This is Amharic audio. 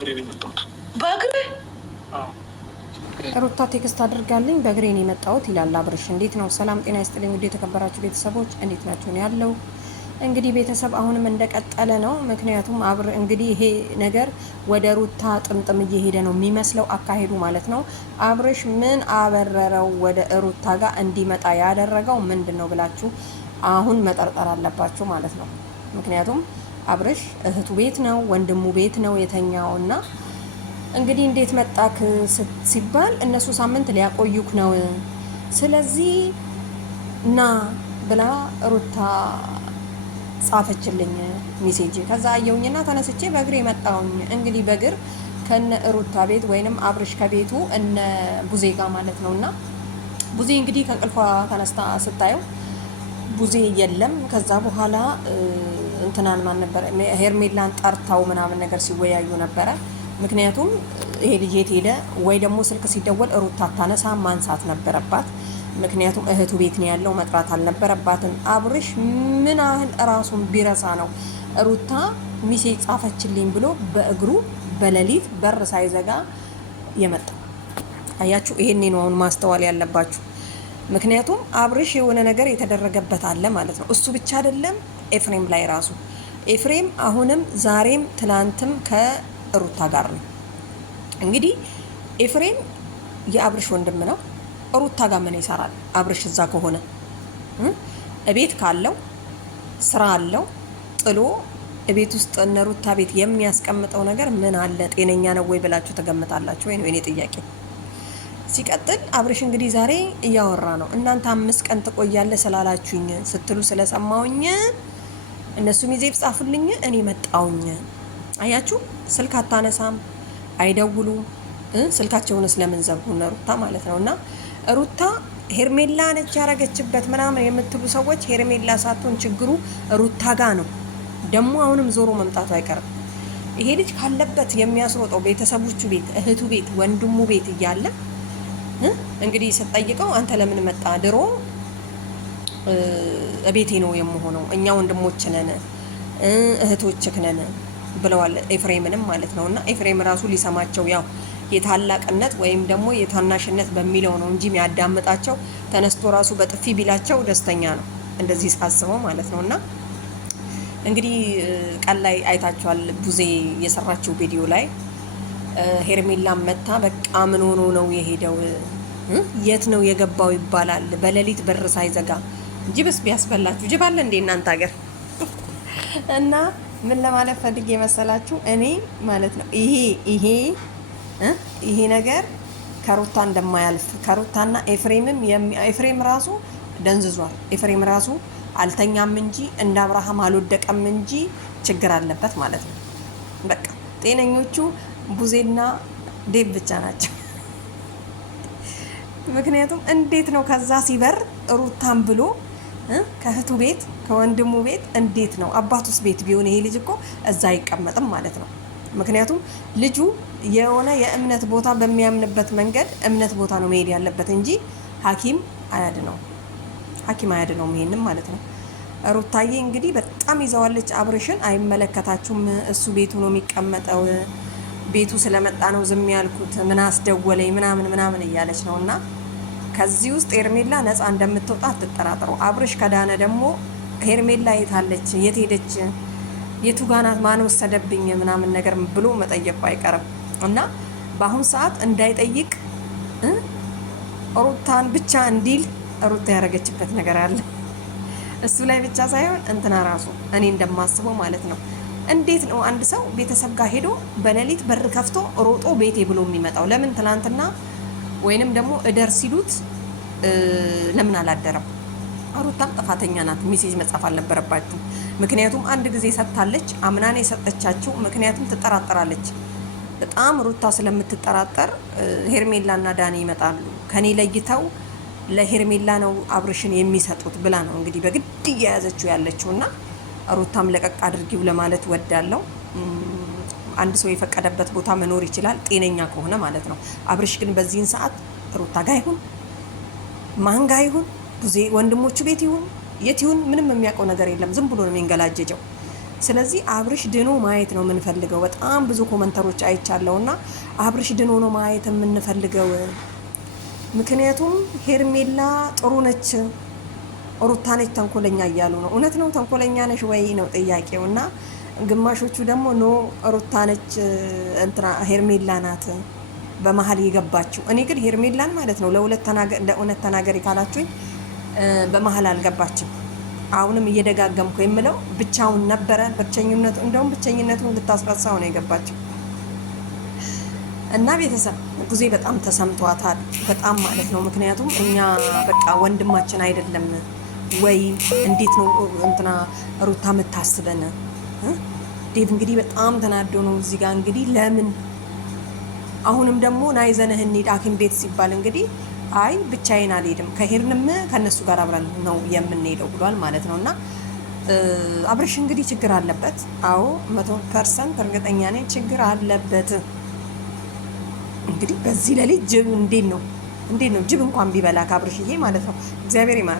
በእግር ሩታ ቴክስት አድርጋልኝ በእግሬ ነው የመጣሁት ይላል አብርሽ። እንዴት ነው? ሰላም ጤና ይስጥልኝ ውድ የተከበራችሁ ቤተሰቦች እንዴት ናችሁ? ነው ያለው እንግዲህ ቤተሰብ አሁንም እንደቀጠለ ነው። ምክንያቱም እንግዲህ ይሄ ነገር ወደ ሩታ ጥምጥም እየሄደ ነው የሚመስለው አካሄዱ ማለት ነው። አብርሽ ምን አበረረው ወደ ሩታ ጋር እንዲመጣ ያደረገው ምንድን ነው ብላችሁ አሁን መጠርጠር አለባችሁ ማለት ነው። ምክንያቱም አብርሽ እህቱ ቤት ነው ወንድሙ ቤት ነው የተኛውና እንግዲህ እንዴት መጣክ ሲባል እነሱ ሳምንት ሊያቆዩክ ነው፣ ስለዚህ ና ብላ ሩታ ጻፈችልኝ ሜሴጅ። ከዛ አየውኝና ተነስቼ በእግሬ መጣውኝ። እንግዲህ በእግር ከነ ሩታ ቤት ወይንም አብርሽ ከቤቱ እነ ቡዜ ጋር ማለት ነውና ቡዜ እንግዲህ ከእንቅልፏ ተነስታ ስታየው ቡዜ የለም። ከዛ በኋላ እንትናን ማን ነበር ሄርሜላን ጠርታው ምናምን ነገር ሲወያዩ ነበረ። ምክንያቱም ይሄ ልጅ የት ሄደ ወይ ደግሞ ስልክ ሲደወል ሩታ አታነሳ፣ ማንሳት ነበረባት። ምክንያቱም እህቱ ቤት ነው ያለው፣ መጥራት አልነበረባትም። አብርሽ ምን ያህል ራሱን ቢረሳ ነው ሩታ ሚሴጅ ጻፈችልኝ ብሎ በእግሩ በሌሊት በር ሳይዘጋ የመጣው? አያችሁ፣ ይሄን ነው አሁን ማስተዋል ያለባችሁ። ምክንያቱም አብርሽ የሆነ ነገር የተደረገበት አለ ማለት ነው። እሱ ብቻ አይደለም፣ ኤፍሬም ላይ ራሱ ኤፍሬም አሁንም ዛሬም ትላንትም ከሩታ ጋር ነው። እንግዲህ ኤፍሬም የአብርሽ ወንድም ነው። ሩታ ጋር ምን ይሰራል አብርሽ? እዛ ከሆነ እቤት ካለው ስራ አለው ጥሎ እቤት ውስጥ እነ ሩታ ቤት የሚያስቀምጠው ነገር ምን አለ? ጤነኛ ነው ወይ ብላችሁ ተገምታላችሁ ወይ ነው የኔ ጥያቄ። ሲቀጥል አብርሽ እንግዲህ ዛሬ እያወራ ነው። እናንተ 5 ቀን ትቆያለ ስላላችሁኝ ስትሉ ስለሰማውኝ እነሱ ሚዜብ ጻፉልኝ እኔ መጣውኝ። አያችሁ፣ ስልክ አታነሳም፣ አይደውሉ። ስልካቸውን ስለምን ዘጉ እነ ሩታ ማለት ነው። እና ሩታ ሄርሜላ ነች ያረገችበት ምናምን የምትሉ ሰዎች ሄርሜላ ሳትሆን ችግሩ ሩታ ጋ ነው። ደግሞ አሁንም ዞሮ መምጣቱ አይቀርም። ይሄ ልጅ ካለበት የሚያስሮጠው ቤተሰቦቹ ቤት፣ እህቱ ቤት፣ ወንድሙ ቤት እያለ እንግዲህ ስትጠይቀው አንተ ለምን መጣ? ድሮ እቤቴ ነው የምሆነው፣ እኛ ወንድሞች ነን እህቶችህ ነን ብለዋል ኤፍሬምንም ማለት ነው። እና ኤፍሬም ራሱ ሊሰማቸው ያው የታላቅነት ወይም ደግሞ የታናሽነት በሚለው ነው እንጂ የሚያዳምጣቸው ተነስቶ ራሱ በጥፊ ቢላቸው ደስተኛ ነው፣ እንደዚህ ሳስበው ማለት ነው። እና እንግዲህ ቀን ላይ አይታችኋል ቡዜ የሰራችው ቪዲዮ ላይ ሄርሜላ መታ በቃ ምን ሆኖ ነው የሄደው? የት ነው የገባው ይባላል በሌሊት በር ሳይዘጋ። ጅብስ ቢያስበላችሁ ጅብ አለ እንዴ እናንተ ሀገር? እና ምን ለማለት ፈልጌ መሰላችሁ እኔ ማለት ነው ይሄ ነገር ከሩታ እንደማያልፍ ከሩታና ኤፍሬም ራሱ ደንዝዟል። ኤፍሬም ራሱ አልተኛም እንጂ እንደ አብርሃም አልወደቀም እንጂ ችግር አለበት ማለት ነው። በቃ ጤነኞቹ ቡዜና ዴቭ ብቻ ናቸው። ምክንያቱም እንዴት ነው ከዛ ሲበር ሩታን ብሎ ከእህቱ ቤት ከወንድሙ ቤት እንዴት ነው? አባቱስ ቤት ቢሆን ይሄ ልጅ እኮ እዛ አይቀመጥም ማለት ነው። ምክንያቱም ልጁ የሆነ የእምነት ቦታ በሚያምንበት መንገድ እምነት ቦታ ነው መሄድ ያለበት እንጂ ሐኪም አያድነውም ይሄንም ማለት ነው። ሩታዬ እንግዲህ በጣም ይዘዋለች አብርሽን። አይመለከታችሁም፣ እሱ ቤቱ ነው የሚቀመጠው፣ ቤቱ ስለመጣ ነው ዝም ያልኩት፣ ምን አስደወለኝ ምናምን እያለች ነው። እና ከዚህ ውስጥ ሄርሜላ ነፃ እንደምትወጣ አትጠራጠሩ። አብርሽ ከዳነ ደግሞ ሄርሜላ የታለች? የት ሄደች? የቱ ጋናት? ማን ወሰደብኝ? ምናምን ነገር ብሎ መጠየቁ አይቀርም። እና በአሁን ሰዓት እንዳይጠይቅ ሩታን ብቻ እንዲል ሩታ ያደረገችበት ነገር አለ። እሱ ላይ ብቻ ሳይሆን እንትና ራሱ እኔ እንደማስበው ማለት ነው። እንዴት ነው አንድ ሰው ቤተሰብ ጋር ሄዶ በሌሊት በር ከፍቶ ሮጦ ቤቴ ብሎ የሚመጣው? ለምን ትናንትና ወይንም ደግሞ እደር ሲሉት ለምን አላደረም? ሩታም ጥፋተኛ ናት። ሜሴጅ መጻፍ አልነበረባችሁ። ምክንያቱም አንድ ጊዜ ሰጥታለች፣ አምናኔ የሰጠቻችሁ። ምክንያቱም ትጠራጠራለች በጣም ሩታ ስለምትጠራጠር ሄርሜላና ዳኒ ይመጣሉ ከኔ ለይተው ለሄርሜላ ነው አብርሽን የሚሰጡት ብላ ነው እንግዲህ በግድ እየያዘችው ያለችውና ሩታም ለቀቅ አድርጊው ለማለት ወዳለው። አንድ ሰው የፈቀደበት ቦታ መኖር ይችላል ጤነኛ ከሆነ ማለት ነው። አብርሽ ግን በዚህን ሰዓት ሩታ ጋር ይሁን ማን ጋር ይሁን ቡዜ ወንድሞቹ ቤት ይሁን የት ይሁን ምንም የሚያውቀው ነገር የለም። ዝም ብሎ ነው የሚንገላጀጀው። ስለዚህ አብርሽ ድኖ ማየት ነው የምንፈልገው። በጣም ብዙ ኮመንተሮች አይቻለውና አብርሽ ድኖ ነው ማየት የምንፈልገው። ምክንያቱም ሄርሜላ ጥሩ ነች፣ ሩታ ነች ተንኮለኛ እያሉ ነው። እውነት ነው ተንኮለኛ ነች ወይ ነው ጥያቄው። እና ግማሾቹ ደግሞ ኖ ሩታ ነች እንትና ሄርሜላ ናት በመሀል የገባችው። እኔ ግን ሄርሜላን ማለት ነው ለእውነት ተናገሪ ካላችሁኝ በመሀል አልገባችም። አሁንም እየደጋገምኩ የምለው ብቻውን ነበረ። ብቸኝነቱ እንደውም ብቸኝነቱን ልታስረሳው ነው የገባችው። እና ቤተሰብ ቡዜ በጣም ተሰምቷታል፣ በጣም ማለት ነው። ምክንያቱም እኛ በቃ ወንድማችን አይደለም ወይ እንዴት ነው እንትና ሩታ የምታስበን? ዴቭ እንግዲህ በጣም ተናዶ ነው እዚህ ጋር እንግዲህ ለምን አሁንም ደግሞ ናይዘንህ እንሂድ ሐኪም ቤት ሲባል እንግዲህ አይ ብቻዬን አልሄድም ከሄድንም ከነሱ ጋር አብረን ነው የምንሄደው ብሏል ማለት ነው። እና አብርሽ እንግዲህ ችግር አለበት። አዎ 100% እርግጠኛ ነኝ ችግር አለበት። እንግዲህ በዚህ ሌሊት ጅብ እንዴት ነው ጅብ እንኳን ቢበላ ከአብርሽዬ ማለት ነው እግዚአብሔር ይማር።